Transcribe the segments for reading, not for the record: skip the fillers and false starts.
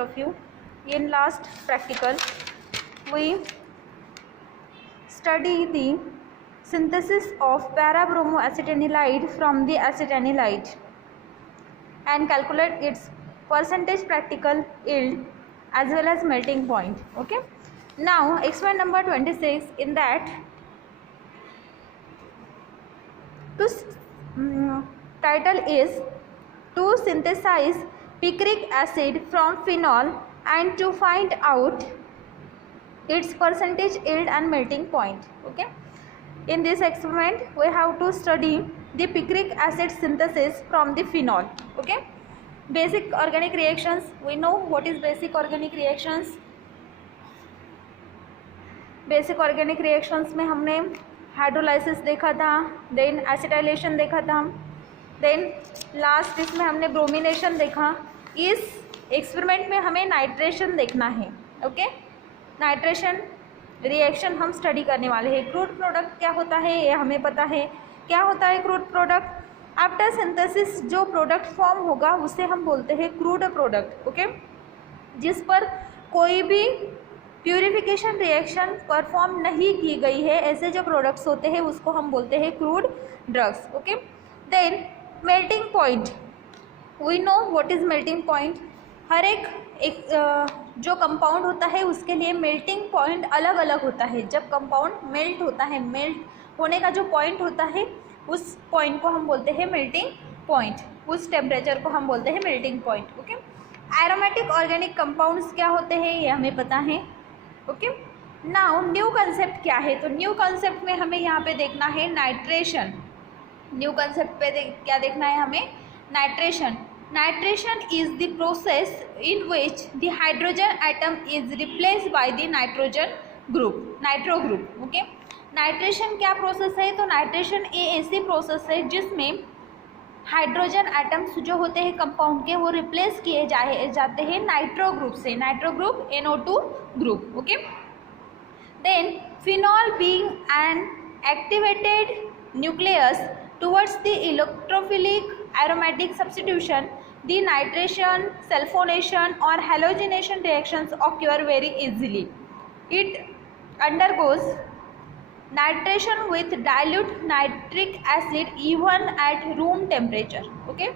all of you. In last practical, we study the synthesis of para-bromoacetanilide from the acetanilide and calculate its percentage practical yield as well as melting point. Okay. Now experiment number 26, in that title is to synthesize picric acid from phenol and to find out its percentage yield and melting point. Okay. In this experiment we have to study the picric acid synthesis from the phenol. Okay. Basic organic reactions, we know what is basic organic reactions. Basic organic reactions में हमने hydrolysis देखा था, then acetylation देखा था, then last इसमें हमने bromination देखा. इस एक्सपेरिमेंट में हमें नाइट्रेशन देखना है. ओके, नाइट्रेशन रिएक्शन हम स्टडी करने वाले हैं. क्रूड प्रोडक्ट क्या होता है ये हमें पता है. क्या होता है क्रूड प्रोडक्ट? आफ्टर सिंथेसिस जो प्रोडक्ट फॉर्म होगा उसे हम बोलते हैं क्रूड प्रोडक्ट. ओके, जिस पर कोई भी प्यूरिफिकेशन रिएक्शन परफॉर्म नहीं की गई है, ऐसे जो प्रोडक्ट्स होते हैं उसको हम बोलते हैं crude drugs. Okay, then melting point, we know what is melting point. हर एक जो कंपाउंड होता है उसके लिए मेल्टिंग पॉइंट अलग अलग होता है. जब कंपाउंड मेल्ट होता है, मेल्ट होने का जो पॉइंट होता है उस पॉइंट को हम बोलते हैं मेल्टिंग पॉइंट. उस टेम्परेचर को हम बोलते हैं melting point. Okay, aromatic organic compounds क्या होते हैं ये हमें पता है. ओके, नाउ न्यू कंसेप्ट क्या है? तो न्यू कंसेप्ट में हमें यहाँ पे देखना है नाइट्रेशन. न्यू कंसेप्ट पे क्या देखना है हमें? Nitration. Nitration is the process in which the hydrogen atom is replaced by the nitrogen group, nitro group. Okay, nitration क्या प्रोसेस है? तो नाइट्रेशन ये ऐसी प्रोसेस है जिसमें हाइड्रोजन एटम्स जो होते हैं कंपाउंड के वो रिप्लेस किए जाते हैं नाइट्रो ग्रुप से. Nitro group NO2 group. Okay, then phenol being an activated nucleus towards the electrophilic aromatic substitution, the nitration, sulphonation और halogenation reactions occur very easily. It undergoes nitration with dilute nitric acid even at room temperature. Okay,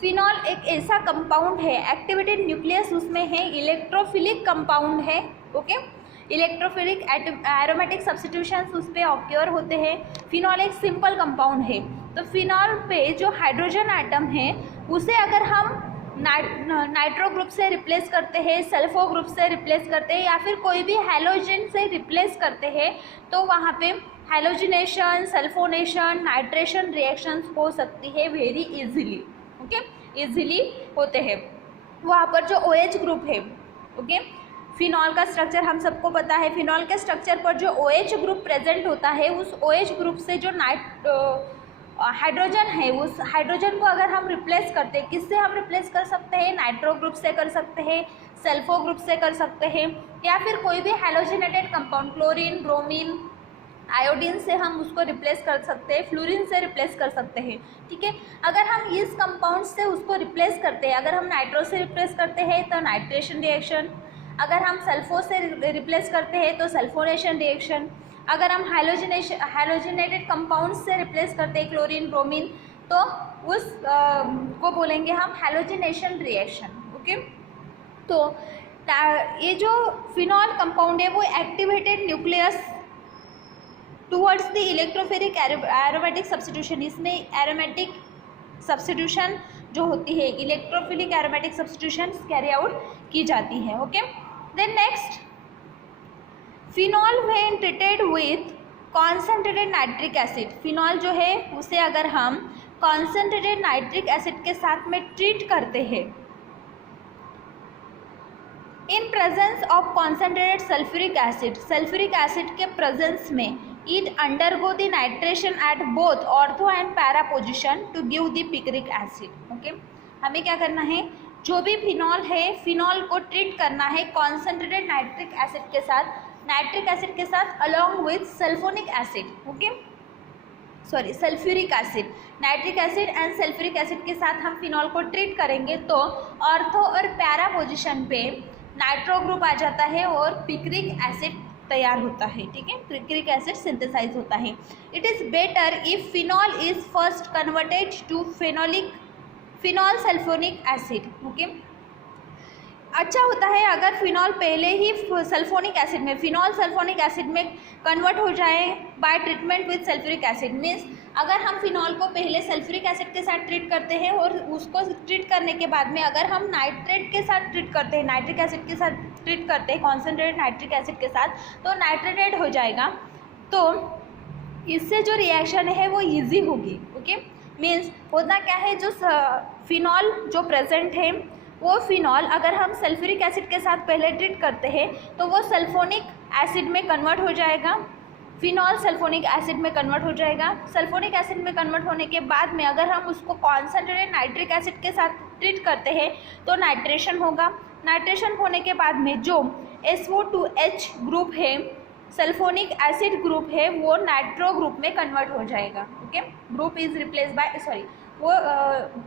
phenol एक ऐसा compound है, activated nucleus उसमें है, electrophilic compound है. Okay, electrophilic aromatic substitutions उस पर occur होते हैं. फिनॉल एक सिंपल कंपाउंड है. तो फिनॉल पे जो हाइड्रोजन एटम है उसे अगर हम नाइट्रो ग्रुप से रिप्लेस करते हैं, सल्फो ग्रुप से रिप्लेस करते हैं या फिर कोई भी हैलोजन से रिप्लेस करते हैं तो वहाँ पे हैलोजिनेशन, सल्फोनेशन, नाइट्रेशन रिएक्शंस हो सकती है वेरी इजीली. ओके, इजीली होते हैं. वहाँ पर जो OH ग्रुप है, ओके, फिनॉल का स्ट्रक्चर हम सबको पता है. फिनॉल के स्ट्रक्चर पर जो OH ग्रुप प्रेजेंट होता है उस OH ग्रुप से जो हाइड्रोजन है उस हाइड्रोजन को अगर हम रिप्लेस करते हैं, किससे हम रिप्लेस कर सकते हैं? नाइट्रो ग्रुप से कर सकते हैं, सल्फो ग्रुप से कर सकते हैं या फिर कोई भी halogenated compound, chlorine, bromine, iodine से हम उसको रिप्लेस कर सकते हैं, फ्लोरीन से रिप्लेस कर सकते हैं. ठीक है, अगर हम इस कंपाउंड से उसको रिप्लेस करते हैं, अगर हम नाइट्रो से रिप्लेस करते हैं तो नाइट्रेशन रिएक्शन, अगर हम सल्फो से रिप्लेस करते हैं तो सल्फोनेशन रिएक्शन, अगर हम हैलोजिनेटेड कंपाउंड से रिप्लेस करते हैं क्लोरीन, ब्रोमीन, तो उस को बोलेंगे हम हैलोजिनेशन रिएक्शन. ओके, तो ये जो फिनॉल कंपाउंड है वो activated nucleus towards the electrophilic aromatic substitution, इसमें एरोमेटिक सब्स्टिट्यूशन जो होती है, electrophilic aromatic substitution carry out की जाती है. Okay, then next, phenol when treated with concentrated nitric acid. Phenol जो है उसे अगर हम कॉन्सेंट्रेटेड नाइट्रिक एसिड के साथ में ट्रीट करते हैं in presence of concentrated sulphuric acid, sulphuric acid के प्रेजेंस में, it undergo the nitration at both ortho and para position to give the picric acid. Okay, हमें क्या करना है? जो भी फिनॉल है, फिनॉल को ट्रीट करना है कॉन्सेंट्रेटेड नाइट्रिक एसिड के साथ, along with sulphonic acid. Okay, sulphuric acid, nitric acid and sulphuric acid के साथ हम फिनॉल को ट्रीट करेंगे तो ऑर्थो और पैरा पोजिशन पे नाइट्रो ग्रुप आ जाता है और पिक्रिक एसिड तैयार होता है। ठीक है, पिक्रिक एसिड सिंथेसाइज होता है। It is better if phenol is first converted to phenol sulphonic acid. Okay, अच्छा होता है अगर फिनॉल पहले ही सल्फोनिक एसिड में, फिनॉल सल्फोनिक एसिड में कन्वर्ट हो जाए by treatment with sulphuric acid. Means अगर हम फिनॉल को पहले सल्फ्यूरिक एसिड के साथ ट्रीट करते हैं और उसको ट्रीट करने के बाद में अगर हम नाइट्रेट के साथ ट्रीट करते हैं, नाइट्रिक एसिड के साथ ट्रीट करते हैं, कॉन्सेंट्रेटेड नाइट्रिक एसिड के साथ, तो नाइट्रेटेड हो जाएगा। तो इससे जो रिएक्शन है वो ईजी होगी। ओके, मीन्स होता क्या है, जो फिनॉल जो प्रेजेंट है वो फिनॉल अगर हम सल्फ्यूरिक एसिड के साथ पहले ट्रीट करते हैं तो वो सल्फोनिक एसिड में कन्वर्ट हो जाएगा, फिनॉल सल्फोनिक एसिड में कन्वर्ट हो जाएगा। सल्फोनिक एसिड में कन्वर्ट होने के बाद में अगर हम उसको कॉन्सेंट्रेटेड नाइट्रिक एसिड के साथ ट्रीट करते हैं तो नाइट्रेशन होगा। नाइट्रेशन होने के बाद में जो SO2H ग्रुप है, सल्फोनिक एसिड ग्रुप है, वो नाइट्रो ग्रुप में कन्वर्ट हो जाएगा। Okay, group is replace by वो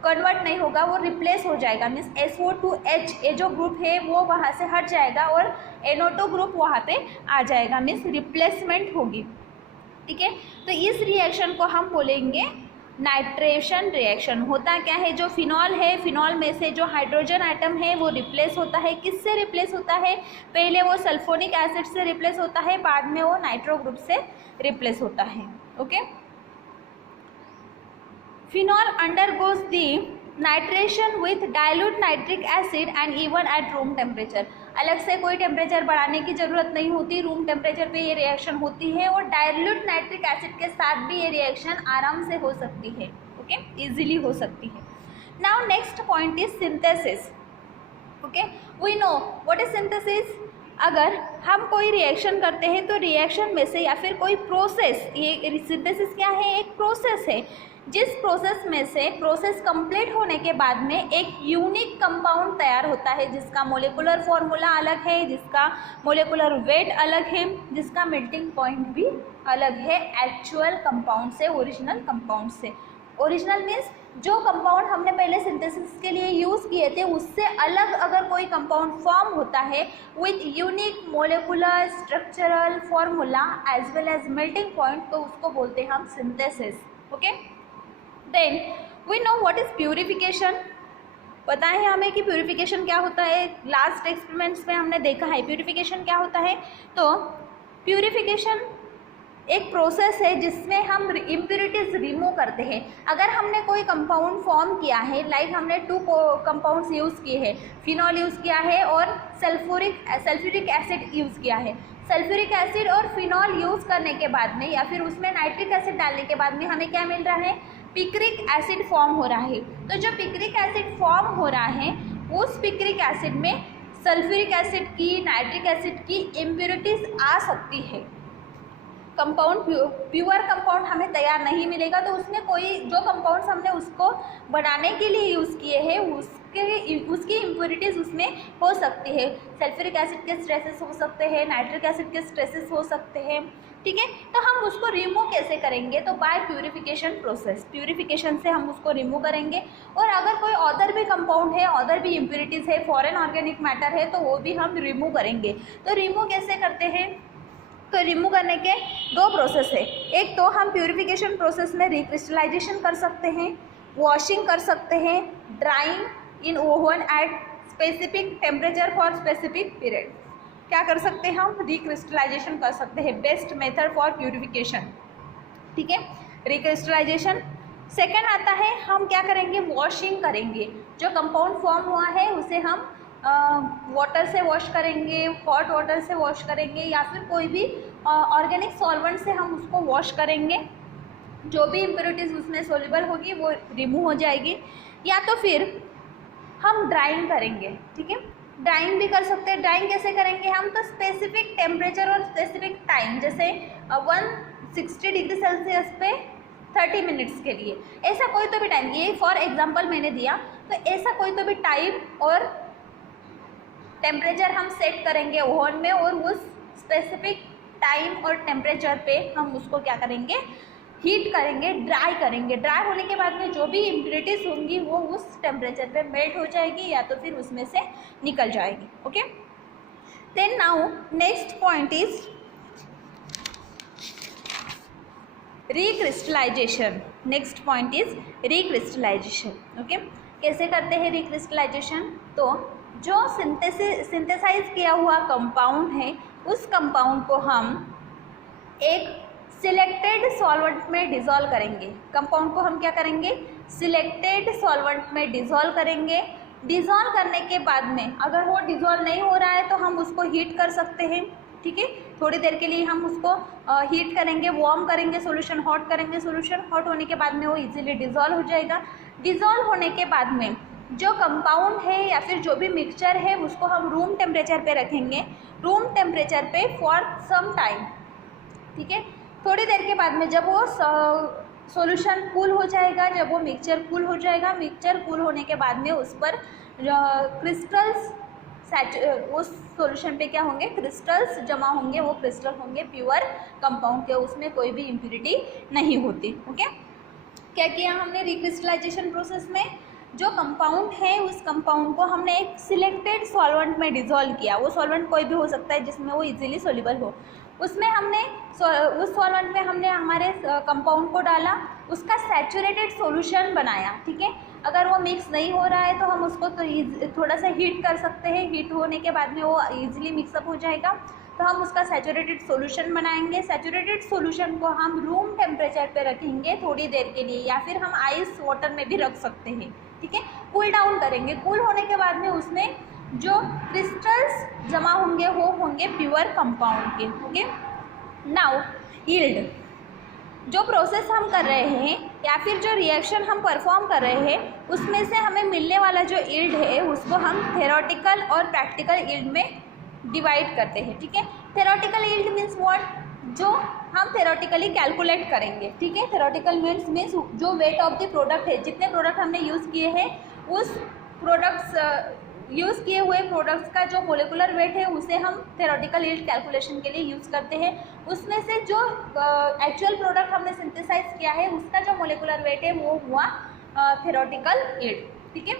कन्वर्ट नहीं होगा, वो रिप्लेस हो जाएगा। मीन्स SO2H ये जो ग्रुप है वो वहाँ से हट जाएगा और NO2 ग्रुप वहाँ पे आ जाएगा, मीन्स रिप्लेसमेंट होगी। ठीक है, तो इस रिएक्शन को हम बोलेंगे नाइट्रेशन रिएक्शन। होता क्या है, जो फिनॉल है, फिनॉल में से जो हाइड्रोजन आइटम है वो रिप्लेस होता है। किससे रिप्लेस होता है? पहले वो सल्फोनिक एसिड से रिप्लेस होता है, बाद में वो नाइट्रो ग्रुप से रिप्लेस होता है। Okay, phenol undergoes the nitration with dilute nitric acid and even at room temperature. अलग से कोई टेम्परेचर बढ़ाने की ज़रूरत नहीं होती, रूम टेम्परेचर पे ये रिएक्शन होती है और डाइल्यूट नाइट्रिक एसिड के साथ भी ये रिएक्शन आराम से हो सकती है। ओके, इजीली हो सकती है। Now next point is synthesis. Okay, we know what is synthesis. अगर हम कोई रिएक्शन करते हैं तो रिएक्शन में से या फिर कोई प्रोसेस, ये सिंथेसिस क्या है? एक प्रोसेस है जिस प्रोसेस में से प्रोसेस कंप्लीट होने के बाद में एक यूनिक कंपाउंड तैयार होता है जिसका मोलिकुलर फॉर्मूला अलग है, जिसका मोलिकुलर वेट अलग है, जिसका मेल्टिंग पॉइंट भी अलग है एक्चुअल कंपाउंड से, ओरिजिनल कंपाउंड से। ओरिजिनल मीन्स जो कंपाउंड हमने पहले सिंथेसिस के लिए यूज़ किए थे उससे अलग अगर कोई कंपाउंड फॉर्म होता है with unique molecular structural formula as well as melting point, तो उसको बोलते हैं हम synthesis. Okay, then we know what is purification. पता है हमें कि प्यूरिफिकेशन क्या होता है। लास्ट एक्सपेरिमेंट्स में हमने देखा है प्यूरिफिकेशन क्या होता है। तो प्यूरिफिकेशन एक प्रोसेस है जिसमें हम इम्प्योरिटीज रिमूव करते हैं। अगर हमने कोई कंपाउंड फॉर्म किया है, लाइक हमने 2 कंपाउंड्स यूज़ किए हैं, फिनॉल यूज़ किया है और सल्फ्यूरिक एसिड यूज़ किया है। सल्फ्यूरिक एसिड और फिनॉल यूज़ करने के बाद में या फिर उसमें नाइट्रिक एसिड डालने के बाद में हमें क्या मिल रहा है? पिक्रिक एसिड फॉर्म हो रहा है। तो जो पिक्रिक एसिड फॉर्म हो रहा है उस पिक्रिक एसिड में सल्फ्यूरिक एसिड की, नाइट्रिक एसिड की इम्प्योरिटीज आ सकती है। कंपाउंड प्योर कंपाउंड हमें तैयार नहीं मिलेगा, तो उसमें कोई जो कंपाउंड्स हमने उसको बनाने के लिए यूज़ किए हैं उसकी इम्प्योरिटीज़ उसमें हो सकती है। सल्फ्यूरिक एसिड के स्ट्रेसेस हो सकते हैं, नाइट्रिक एसिड के स्ट्रेसेस हो सकते हैं। ठीक है, तो हम उसको रिमूव कैसे करेंगे? तो बाय प्यूरिफिकेशन प्रोसेस, प्यूरिफिकेशन से हम उसको रिमूव करेंगे। और अगर कोई अदर भी कंपाउंड है, अदर भी इम्प्योरिटीज़ है, फॉरेन ऑर्गेनिक मैटर है, तो वो भी हम रिमूव करेंगे। तो रिमूव कैसे करते हैं? तो रिमूव करने के 2 प्रोसेस है। एक तो हम प्यूरिफिकेशन प्रोसेस में रिक्रिस्टलाइजेशन कर सकते हैं, वॉशिंग कर सकते हैं, drawing in oven at specific temperature for specific period. क्या कर सकते हैं हम? रिक्रिस्टलाइजेशन कर सकते हैं, बेस्ट मेथड फॉर प्यूरिफिकेशन। ठीक है, रिक्रिस्टलाइजेशन। सेकेंड आता है हम क्या करेंगे? वॉशिंग करेंगे। जो कंपाउंड फॉर्म हुआ है उसे हम वाटर से वॉश करेंगे, हॉट वाटर से वॉश करेंगे या फिर कोई भी ऑर्गेनिक सॉल्वेंट से हम उसको वॉश करेंगे। जो भी इम्प्योरिटीज़ उसमें सोल्यूबल होगी वो रिमूव हो जाएगी। या तो फिर हम ड्राइंग करेंगे। ठीक है, ड्राइंग भी कर सकते हैं। ड्राइंग कैसे करेंगे हम? तो स्पेसिफिक टेम्परेचर और स्पेसिफिक टाइम, जैसे 160 डिग्री सेल्सियस पे 30 मिनट्स के लिए, ऐसा कोई तो भी टाइम, ये फॉर एग्जांपल मैंने दिया, तो ऐसा कोई तो भी टाइम और टेम्परेचर हम सेट करेंगे ओवन में और उस स्पेसिफिक टाइम और टेम्परेचर पे हम उसको क्या करेंगे? हीट करेंगे, ड्राई करेंगे। ड्राई होने के बाद में जो भी इम्प्योरिटीज़ होंगी वो उस टेम्परेचर पे मेल्ट हो जाएगी या तो फिर उसमें से निकल जाएगी। Okay, then now next point is recrystallisation. Next point is recrystallisation. Okay, कैसे करते हैं रिक्रिस्टलाइजेशन? तो जो सिंथेसाइज किया हुआ कंपाउंड है उस कंपाउंड को हम एक सिलेक्टेड सॉल्वेंट में डिज़ोल्व करेंगे। कंपाउंड को हम क्या करेंगे? सिलेक्टेड सॉल्वेंट में डिज़ोल्व करेंगे। डिज़ोल्व करने के बाद में अगर वो डिज़ोल्व नहीं हो रहा है तो हम उसको हीट कर सकते हैं। ठीक है, थोड़ी देर के लिए हम उसको हीट करेंगे, वार्म करेंगे सोल्यूशन, हॉट करेंगे सोल्यूशन। हॉट होने के बाद में वो इजीली डिज़ोल्व हो जाएगा। डिज़ोल्व होने के बाद में जो कंपाउंड है या फिर जो भी मिक्सचर है उसको हम रूम टेम्परेचर पे रखेंगे, रूम टेम्परेचर पे फॉर सम टाइम। ठीक है, थोड़ी देर के बाद में जब वो सॉल्यूशन कूल हो जाएगा, जब वो मिक्सचर कूल हो जाएगा, मिक्सचर कूल होने के बाद में उस पर क्रिस्टल्स उस सॉल्यूशन पे क्या होंगे? क्रिस्टल्स जमा होंगे। वो क्रिस्टल होंगे प्योर कंपाउंड के, उसमें कोई भी इम्प्योरिटी नहीं होती। ओके, क्या किया हमने रिक्रिस्टलाइजेशन प्रोसेस में? जो कंपाउंड है उस कंपाउंड को हमने एक सिलेक्टेड सॉल्वेंट में डिज़ोल्व किया। वो सॉल्वेंट कोई भी हो सकता है जिसमें वो इजीली सोल्यूबल हो। उसमें हमने उस सॉल्वेंट में हमने हमारे कंपाउंड को डाला, उसका सैचुरेटेड सॉल्यूशन बनाया। ठीक है, अगर वो मिक्स नहीं हो रहा है तो हम उसको तो थोड़ा सा हीट कर सकते हैं। हीट होने के बाद में वो ईजिली मिक्सअप हो जाएगा, तो हम उसका सैचुरेटेड सॉल्यूशन बनाएंगे। सैचुरेटेड सॉल्यूशन को हम रूम टेम्परेचर पे रखेंगे थोड़ी देर के लिए, या फिर हम आइस वाटर में भी रख सकते हैं। ठीक है, कूल डाउन करेंगे। कूल होने के बाद में उसमें जो क्रिस्टल्स जमा होंगे वो होंगे प्योर कंपाउंड के। ओके, नाउ यील्ड, जो प्रोसेस हम कर रहे हैं या फिर जो रिएक्शन हम परफॉर्म कर रहे हैं उसमें से हमें मिलने वाला जो यील्ड है उसको हम थ्योरेटिकल और प्रैक्टिकल यील्ड में डिवाइड करते हैं। ठीक है, थ्योरेटिकल यील्ड मीन्स व्हाट? जो हम थ्योरेटिकली कैलकुलेट करेंगे। ठीक है, थ्योरेटिकल मीन्स जो वेट ऑफ द प्रोडक्ट है, जितने प्रोडक्ट हमने यूज़ किए हैं उस यूज़ किए हुए प्रोडक्ट्स का जो मोलिकुलर वेट है उसे हम थ्योरेटिकल यील्ड कैलकुलेशन के लिए यूज़ करते हैं। उसमें से जो एक्चुअल प्रोडक्ट हमने सिंथेसाइज किया है उसका जो मोलिकुलर वेट है वो हुआ थ्योरेटिकल यील्ड। ठीक है,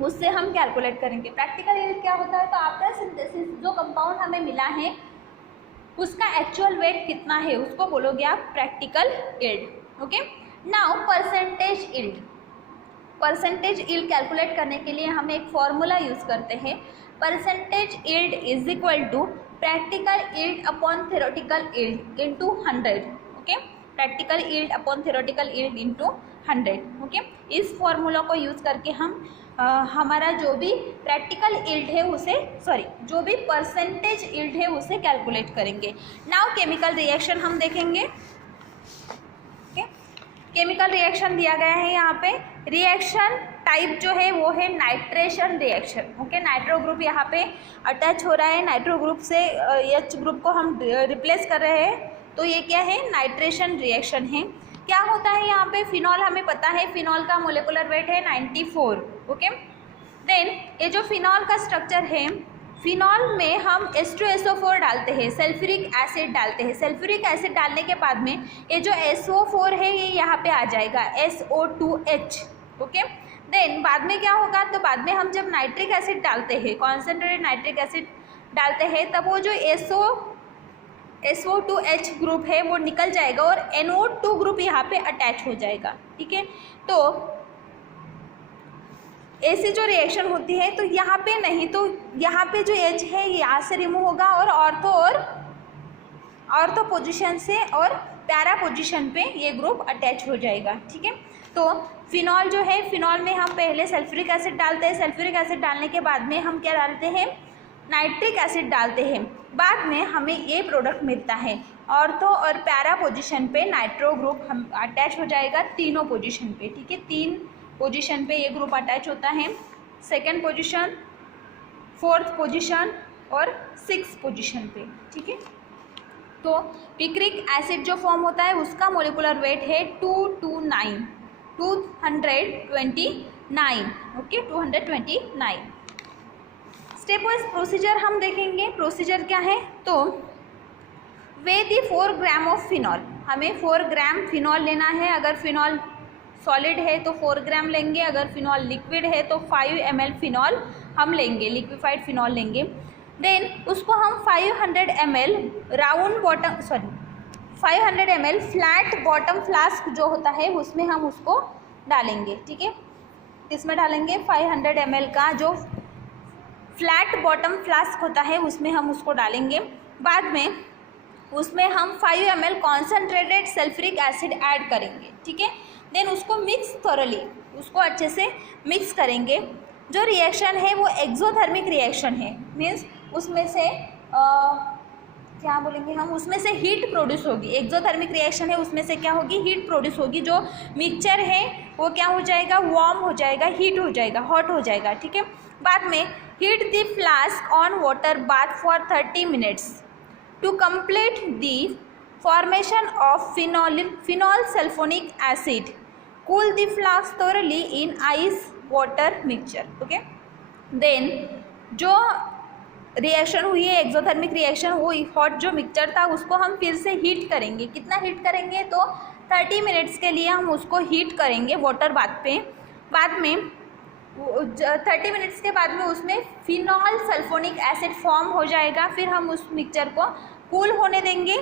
उससे हम कैलकुलेट करेंगे। प्रैक्टिकल यील्ड क्या होता है? तो आफ्टर सिंथेसिस जो कंपाउंड हमें मिला है उसका एक्चुअल वेट कितना है उसको बोलोगे आप practical yield. Okay, now percentage yield. Percentage yield calculate करने के लिए हम एक फॉर्मूला यूज़ करते हैं। Percentage yield is equal to practical yield upon theoretical yield into 100। Okay, practical yield upon theoretical yield into 100। Okay, इस फॉर्मूला को use करके हम हमारा जो भी प्रैक्टिकल यील्ड है उसे जो भी परसेंटेज यील्ड है उसे कैलकुलेट करेंगे। नाउ केमिकल रिएक्शन हम देखेंगे। ओके, केमिकल रिएक्शन दिया गया है यहाँ पे। रिएक्शन टाइप जो है वो है nitration reaction. Okay, nitro group यहाँ पे अटैच हो रहा है, नाइट्रो ग्रुप से एच ग्रुप को हम रिप्लेस कर रहे हैं, तो ये क्या है? नाइट्रेशन रिएक्शन है। क्या होता है यहाँ पे? फिनॉल हमें पता है, फिनॉल का मोलिकुलर वेट है 94। ओके, देन ये जो फिनॉल का स्ट्रक्चर है, फिनॉल में हम H2SO4 डालते हैं, सल्फ्यूरिक एसिड डालते हैं। सल्फ्यूरिक एसिड डालने के बाद में ये जो SO4 है ये यहाँ पे आ जाएगा SO2H। ओके, देन बाद में क्या होगा? तो बाद में हम जब नाइट्रिक एसिड डालते हैं, कॉन्सेंट्रेटेड नाइट्रिक एसिड डालते हैं, तब वो जो SO2H ग्रुप है वो निकल जाएगा और NO2 ग्रुप यहाँ पे अटैच हो जाएगा। ठीक है, तो ऐसी जो रिएक्शन होती है तो यहाँ पे नहीं, तो यहाँ पे जो H है ये यहाँ से रिमूव होगा और ऑर्थो पोजीशन से और पैरा पोजीशन पे ये ग्रुप अटैच हो जाएगा। ठीक है, तो फिनॉल जो है, फिनॉल में हम पहले सल्फ्यूरिक एसिड डालते हैं। सल्फ्यूरिक एसिड डालने के बाद में हम क्या डालते हैं? नाइट्रिक एसिड डालते हैं। बाद में हमें ये प्रोडक्ट मिलता है। ऑर्थो और पैरा पोजीशन पे नाइट्रो ग्रुप हम अटैच हो जाएगा तीनों पोजीशन पे। ठीक है, 3 पोजीशन पे ये ग्रुप अटैच होता है, 2nd पोजीशन, 4th पोजीशन और 6th पोजीशन पे। ठीक है, तो पिक्रिक एसिड जो फॉर्म होता है उसका मोलिकुलर वेट है 229। ओके, 229। स्टेप वाइज प्रोसीजर हम देखेंगे। प्रोसीजर क्या है? तो weigh the 4 gram of phenol. हमें 4 ग्राम फिनॉल लेना है। अगर फिनॉल सॉलिड है तो 4 ग्राम लेंगे, अगर फिनॉल लिक्विड है तो 5 ml फिनॉल हम लेंगे, लिक्विफाइड फिनॉल लेंगे। देन उसको हम 500 ml round bottom 500 ml flat bottom flask जो होता है उसमें हम उसको डालेंगे। ठीक है, इसमें डालेंगे 500 ml का जो फ्लैट बॉटम फ्लास्क होता है उसमें हम उसको डालेंगे। बाद में उसमें हम 5 ml concentrated sulphuric acid add करेंगे। ठीक है, देन उसको मिक्स थॉरली, उसको अच्छे से मिक्स करेंगे। जो रिएक्शन है वो एक्सोथर्मिक रिएक्शन है, मीन्स उसमें से क्या बोलेंगे हम, उसमें से हीट प्रोड्यूस होगी। एक्सोथर्मिक रिएक्शन है, उसमें से क्या होगी, हीट प्रोड्यूस होगी। जो मिक्सचर है वो क्या हो जाएगा, वार्म हो जाएगा, हीट हो जाएगा, हॉट हो जाएगा। ठीक है, बाद में heat the flask on water bath for 30 minutes to complete the formation of phenol sulphonic acid. Cool the flask thoroughly in ice water mixture. Okay, then जो रिएक्शन हुई है एक्सोथर्मिक रिएक्शन, वो हॉट जो मिक्सचर था उसको हम फिर से हीट करेंगे। कितना हीट करेंगे, तो 30 मिनट्स के लिए हम उसको हीट करेंगे वाटर बाथ पे। बाद में 30 मिनट्स के बाद में उसमें फिनॉल सल्फोनिक एसिड फॉर्म हो जाएगा। फिर हम उस मिक्सचर को कूल होने देंगे।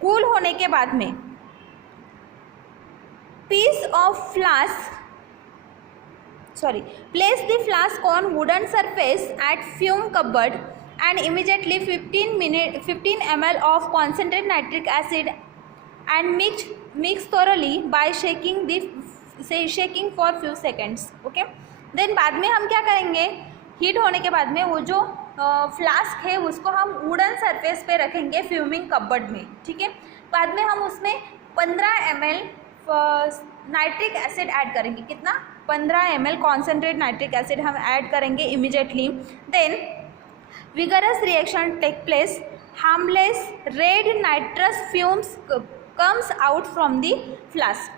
कूल होने के बाद में place the flask on wooden surface at fume cupboard and immediately 15 ml of concentrated nitric acid and mix thoroughly by shaking for few seconds. Okay, then बाद में हम क्या करेंगे, हीट होने के बाद में वो जो फ्लास्क है उसको हम वुडन सरफेस पे रखेंगे फ्यूमिंग कपबोर्ड में। ठीक है, बाद में हम उसमें 15 ml नाइट्रिक एसिड ऐड करेंगे। कितना, 15 ml कॉन्सेंट्रेट नाइट्रिक एसिड हम ऐड करेंगे immediately. Then vigorous reaction take place, harmless red nitrous fumes comes out from the flask.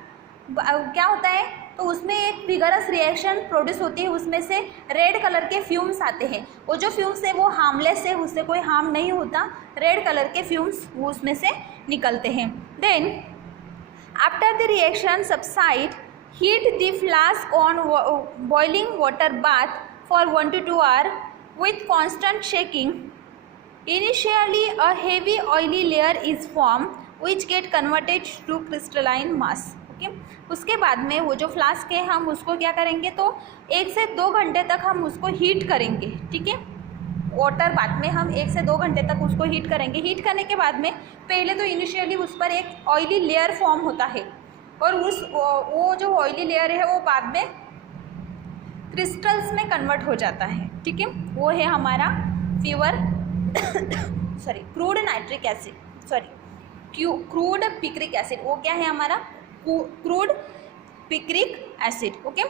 क्या होता है, तो उसमें एक विगरस रिएक्शन प्रोड्यूस होती है, उसमें से रेड कलर के फ्यूम्स आते हैं। वो जो फ्यूम्स है वो हार्मलेस है, उससे कोई हार्म नहीं होता। रेड कलर के फ्यूम्स वो उसमें से निकलते हैं। Then after the reaction subside, heat the flask on boiling water bath for 1 to 2 hours with constant shaking. Initially a heavy oily layer is formed which get converted to crystalline mass. Okay? उसके बाद में वो जो flask है हम उसको क्या करेंगे, तो 1 से 2 घंटे तक हम उसको हीट करेंगे। ठीक है, वाटर बाथ में हम 1 से 2 घंटे तक उसको हीट करेंगे। हीट करने के बाद में पहले तो इनिशियली उस पर एक ऑयली लेयर फॉर्म होता है और वो जो ऑयली लेयर है वो बाद में क्रिस्टल्स में कन्वर्ट हो जाता है। ठीक है, वो है हमारा crude nitric acid, crude picric acid. वो क्या है हमारा, crude picric acid. Okay,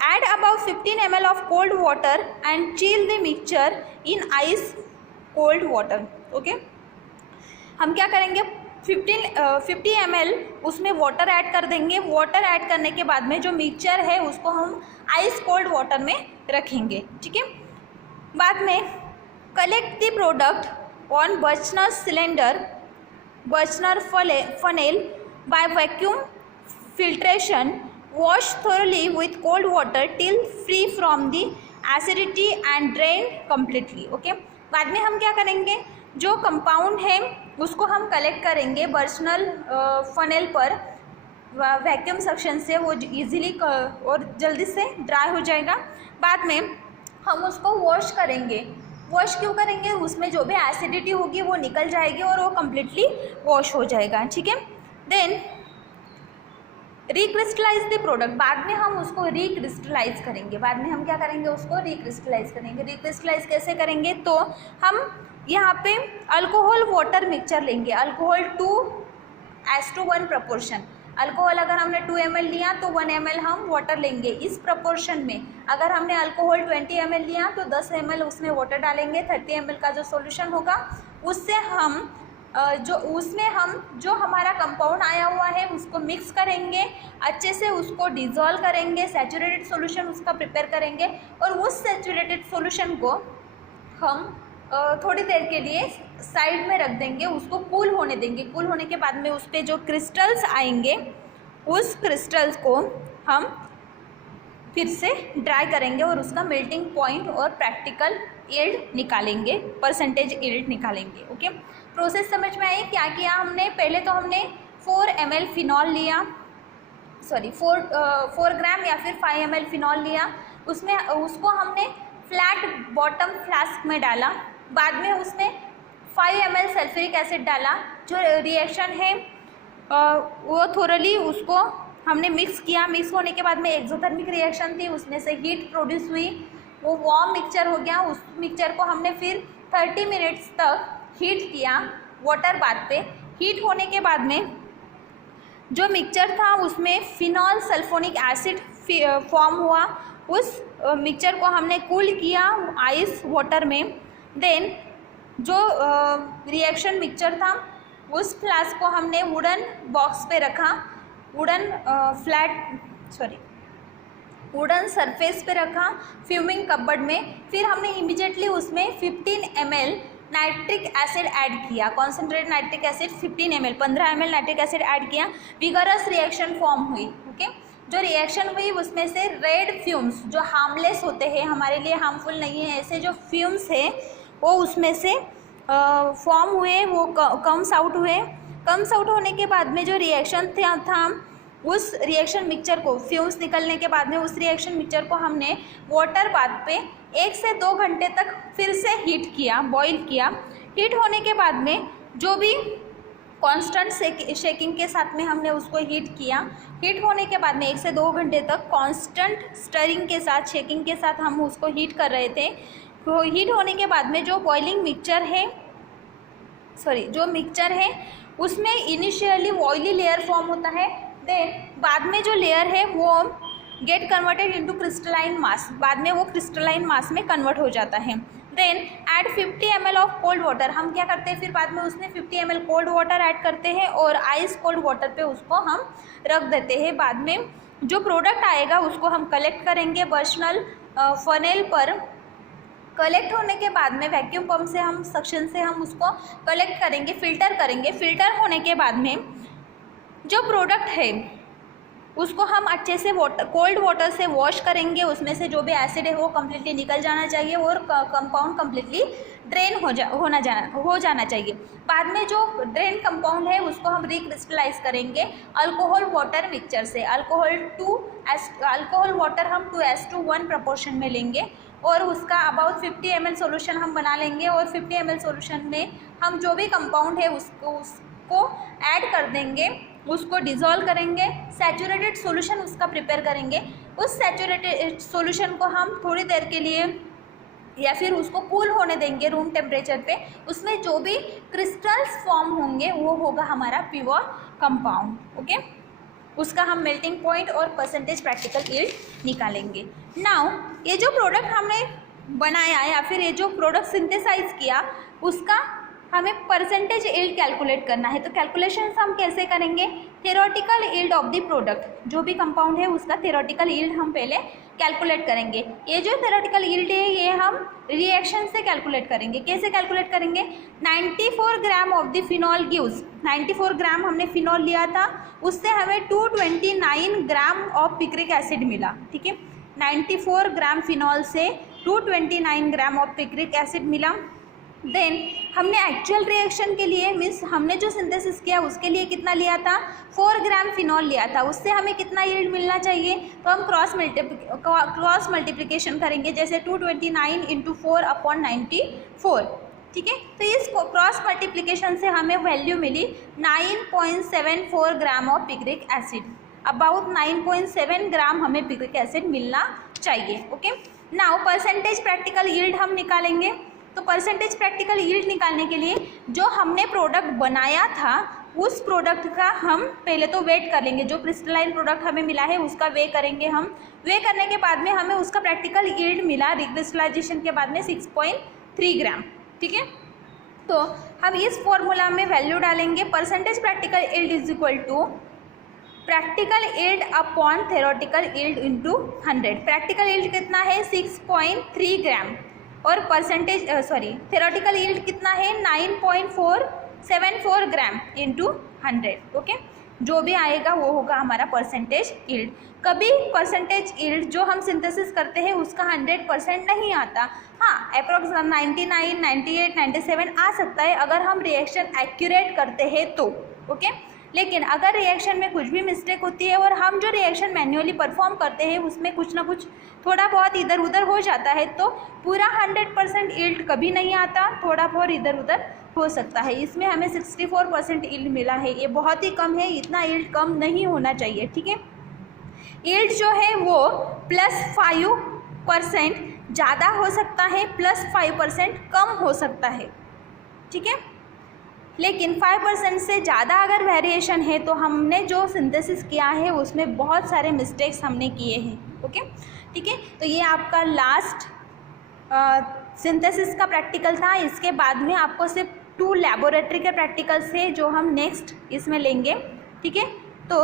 add about 15 ml of cold water and chill the mixture in ice cold water. Okay, हम क्या करेंगे, 50 ml उसमें वाटर ऐड कर देंगे। वाटर ऐड करने के बाद में जो मिक्सचर है उसको हम आइस कोल्ड वाटर में रखेंगे। ठीक है, बाद में collect the product on burner cylinder, burner funnel by vacuum filtration, wash thoroughly with cold water till free from the acidity and drain completely. Okay, बाद में हम क्या करेंगे, जो कंपाउंड है उसको हम कलेक्ट करेंगे बर्नर फनेल पर वैक्यूम सक्शन से, वो इजीली और जल्दी से ड्राई हो जाएगा। बाद में हम उसको वॉश करेंगे। वॉश क्यों करेंगे, उसमें जो भी एसिडिटी होगी वो निकल जाएगी और वो कम्प्लीटली वॉश हो जाएगा। ठीक है, देन रिक्रिस्टलाइज द प्रोडक्ट, बाद में हम उसको रिक्रिस्टलाइज करेंगे। बाद में हम क्या करेंगे, उसको रिक्रिस्टलाइज करेंगे। रिक्रिस्टलाइज कैसे करेंगे, तो हम यहाँ पे अल्कोहल वाटर मिक्सचर लेंगे। Alcohol 2:1 proportion. अल्कोहल अगर हमने 2 ml लिया तो 1 ml हम वाटर लेंगे इस प्रपोर्शन में। अगर हमने अल्कोहल 20 ml लिया तो 10 ml उसमें वाटर डालेंगे। 30 ml का जो सॉल्यूशन होगा उससे हम जो हमारा कंपाउंड आया हुआ है उसको मिक्स करेंगे, अच्छे से उसको डिज़ोल्व करेंगे, सैचुरेटेड सॉल्यूशन उसका प्रिपेयर करेंगे और उस सैचुरेटेड सॉल्यूशन को हम थोड़ी देर के लिए साइड में रख देंगे, उसको कूल होने देंगे। कूल होने के बाद में उस पर जो क्रिस्टल्स आएंगे उस क्रिस्टल्स को हम फिर से ड्राई करेंगे और उसका मेल्टिंग पॉइंट और प्रैक्टिकल यील्ड निकालेंगे, परसेंटेज यील्ड निकालेंगे। ओके, प्रोसेस समझ में आई? क्या किया हमने? पहले तो हमने 4 ml फिनॉल लिया, सॉरी 4 ग्राम या फिर 5 ml फिनॉल लिया, उसमें उसको हमने फ्लैट बॉटम फ्लास्क में डाला। बाद में उसमें 5 ml सल्फ्यूरिक एसिड डाला। जो रिएक्शन है वो थोरली उसको हमने मिक्स किया। मिक्स होने के बाद में एक्सोथर्मिक रिएक्शन थी, उसमें से हीट प्रोड्यूस हुई, वो वार्म मिक्सचर हो गया। उस मिक्सचर को हमने फिर 30 मिनट्स तक हीट किया वाटर बाथ पे। हीट होने के बाद में जो मिक्सचर था उसमें फिनॉल सल्फोनिक एसिड फॉर्म हुआ। उस मिक्सचर को हमने कूल किया आइस वाटर में। देन जो रिएक्शन मिक्सचर था उस फ्लास्क को हमने वुडन बॉक्स पे रखा, वुडन सरफेस पे रखा फ्यूमिंग कपबोर्ड में। फिर हमने इमीडिएटली उसमें 15 ml नाइट्रिक एसिड ऐड किया, concentrate nitric acid 15 ml, 15 ml nitric acid add किया। विगरस रिएक्शन फॉर्म हुई। ओके, जो रिएक्शन हुई उसमें से रेड फ्यूम्स जो हार्मलेस होते हैं, हमारे लिए हार्मफुल नहीं है, ऐसे जो फ्यूम्स है वो उसमें से फॉर्म हुए, वो कम्स आउट हुए। कम्स आउट होने के बाद में जो रिएक्शन था उस रिएक्शन मिक्सचर को, फ्यूम्स निकलने के बाद में उस रिएक्शन मिक्सचर को हमने वाटर बाथ पे 1 से 2 घंटे तक फिर से हीट किया, बॉईल किया। हीट होने के बाद में जो भी कांस्टेंट शेकिंग के साथ में हमने उसको हीट किया। हीट होने के बाद में 1 से 2 घंटे तक कांस्टेंट स्टरिंग के साथ, शेकिंग के साथ हम उसको हीट कर रहे थे। तो हीट होने के बाद में जो बॉइलिंग मिक्सचर है, जो मिक्सचर है उसमें इनिशियली ऑयली लेयर फॉर्म होता है। देन बाद में जो लेयर है वो गेट कन्वर्टेड इनटू क्रिस्टलाइन मास, बाद में वो क्रिस्टलाइन मास में कन्वर्ट हो जाता है। Then add 50 ml of cold water, हम क्या करते हैं फिर बाद में उसमें 50 ml कोल्ड वाटर ऐड करते हैं और आइस कोल्ड वाटर पे उसको हम रख देते हैं। बाद में जो प्रोडक्ट आएगा उसको हम कलेक्ट करेंगे बर्नल फनेल पर। कलेक्ट होने के बाद में वैक्यूम पंप से हम सक्शन से हम उसको कलेक्ट करेंगे, फिल्टर करेंगे। फिल्टर होने के बाद में जो प्रोडक्ट है उसको हम अच्छे से कोल्ड वाटर से वॉश करेंगे। उसमें से जो भी एसिड है वो कम्प्लीटली निकल जाना चाहिए और कंपाउंड कम्प्लीटली ड्रेन हो जाना चाहिए। बाद में जो ड्रेन कंपाउंड है उसको हम रिक्रिस्टलाइज करेंगे अल्कोहल वाटर मिक्सचर से। अल्कोहल वाटर हम 2:1 प्रपोर्शन में लेंगे और उसका अबाउट 50 ml सोल्यूशन हम बना लेंगे और 50 ml सोल्यूशन में हम जो भी कंपाउंड है उसको ऐड कर देंगे, उसको डिज़ोल्व करेंगे, सैचुरेटेड सॉल्यूशन उसका प्रिपेयर करेंगे। उस सैचुरेटेड सॉल्यूशन को हम थोड़ी देर के लिए या फिर उसको कूल होने देंगे रूम टेम्परेचर पे। उसमें जो भी क्रिस्टल्स फॉर्म होंगे वो होगा हमारा प्योर कंपाउंड। ओके, उसका हम मेल्टिंग पॉइंट और परसेंटेज प्रैक्टिकल यील्ड निकालेंगे। नाउ ये जो प्रोडक्ट हमने बनाया या फिर ये जो प्रोडक्ट सिंथेसाइज किया उसका हमें परसेंटेज यील्ड कैलकुलेट करना है। तो कैलकुलेशन हम कैसे करेंगे? Theoretical yield of the product, जो भी कंपाउंड है उसका थ्योरेटिकल यील्ड हम पहले कैलकुलेट करेंगे। ये जो थ्योरेटिकल यील्ड है ये हम रिएक्शन से कैलकुलेट करेंगे। कैसे कैलकुलेट करेंगे? 94 gram of the phenol gives, 94 ग्राम हमने फिनॉल लिया था, उससे हमें 229 ग्राम ऑफ पिक्रिक एसिड मिला। ठीक है, 94 ग्राम फिनॉल से 229 ग्राम ऑफ पिक्रिक एसिड मिला। देन हमने एक्चुअल रिएक्शन के लिए मीन्स हमने जो सिंथेसिस किया उसके लिए कितना लिया था? 4 ग्राम फिनॉल लिया था, उससे हमें कितना यील्ड मिलना चाहिए? तो हम क्रॉस मल्टीप्लिकेशन करेंगे, जैसे 229 × 4/94। ठीक है, तो इस क्रॉस मल्टीप्लिकेशन से हमें वैल्यू मिली 9.74 gram of picric acid. About 9.7 gram हमें पिक्रिक एसिड मिलना चाहिए। Okay, now percentage practical yield हम निकालेंगे। तो परसेंटेज प्रैक्टिकल यील्ड निकालने के लिए जो हमने प्रोडक्ट बनाया था उस प्रोडक्ट का हम पहले तो वेट कर लेंगे। जो क्रिस्टलाइन प्रोडक्ट हमें मिला है उसका वे करेंगे हम। वे करने के बाद में हमें उसका प्रैक्टिकल यील्ड मिला रिक्रिस्टलाइजेशन के बाद में 6.3 ग्राम। ठीक है, तो हम इस फॉर्मूला में वैल्यू डालेंगे। Percentage practical yield is equal to practical yield upon theoretical yield into 100। Practical yield कितना है? 6.3 ग्राम और परसेंटेज थ्योरेटिकल यील्ड कितना है 9.474 ग्राम इंटू 100। ओके, जो भी आएगा वो होगा हमारा परसेंटेज यील्ड। कभी परसेंटेज यील्ड जो हम सिंथेसिस करते हैं उसका 100% नहीं आता, हाँ अप्रोक्स 99, 98, 97 आ सकता है अगर हम रिएक्शन एक्यूरेट करते हैं तो। ओके, लेकिन अगर रिएक्शन में कुछ भी मिस्टेक होती है और हम जो रिएक्शन मैन्युअली परफॉर्म करते हैं उसमें कुछ ना कुछ थोड़ा बहुत इधर उधर हो जाता है तो पूरा 100% यील्ड कभी नहीं आता, थोड़ा बहुत इधर उधर हो सकता है। इसमें हमें 64% यील्ड मिला है, ये बहुत ही कम है, इतना यील्ड कम नहीं होना चाहिए। ठीक है, यील्ड जो है वो +5% ज़्यादा हो सकता है, +5% कम हो सकता है। ठीक है, लेकिन 5% से ज़्यादा अगर वेरिएशन है तो हमने जो सिंथेसिस किया है उसमें बहुत सारे मिस्टेक्स हमने किए हैं। ओके, ठीक है, तो ये आपका लास्ट सिंथेसिस का प्रैक्टिकल था। इसके बाद में आपको सिर्फ 2 लैबोरेटरी के प्रैक्टिकल्स है जो हम नेक्स्ट इसमें लेंगे। ठीक है, तो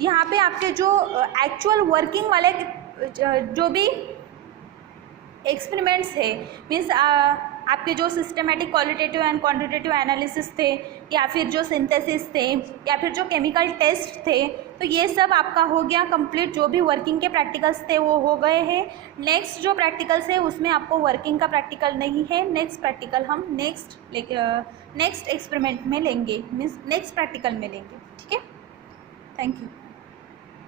यहाँ पे आपके जो एक्चुअल वर्किंग वाले जो भी एक्सपेरिमेंट्स है, मीन्स आपके जो systematic qualitative and quantitative analysis थे या फिर जो सिंथेसिस थे या फिर जो केमिकल टेस्ट थे, तो ये सब आपका हो गया कंप्लीट। जो भी वर्किंग के प्रैक्टिकल्स थे वो हो गए हैं। नेक्स्ट जो प्रैक्टिकल्स है उसमें आपको वर्किंग का प्रैक्टिकल नहीं है, नेक्स्ट प्रैक्टिकल हम नेक्स्ट एक्सपेरिमेंट में लेंगे, मीन्स नेक्स्ट प्रैक्टिकल में लेंगे। ठीक है, थैंक यू।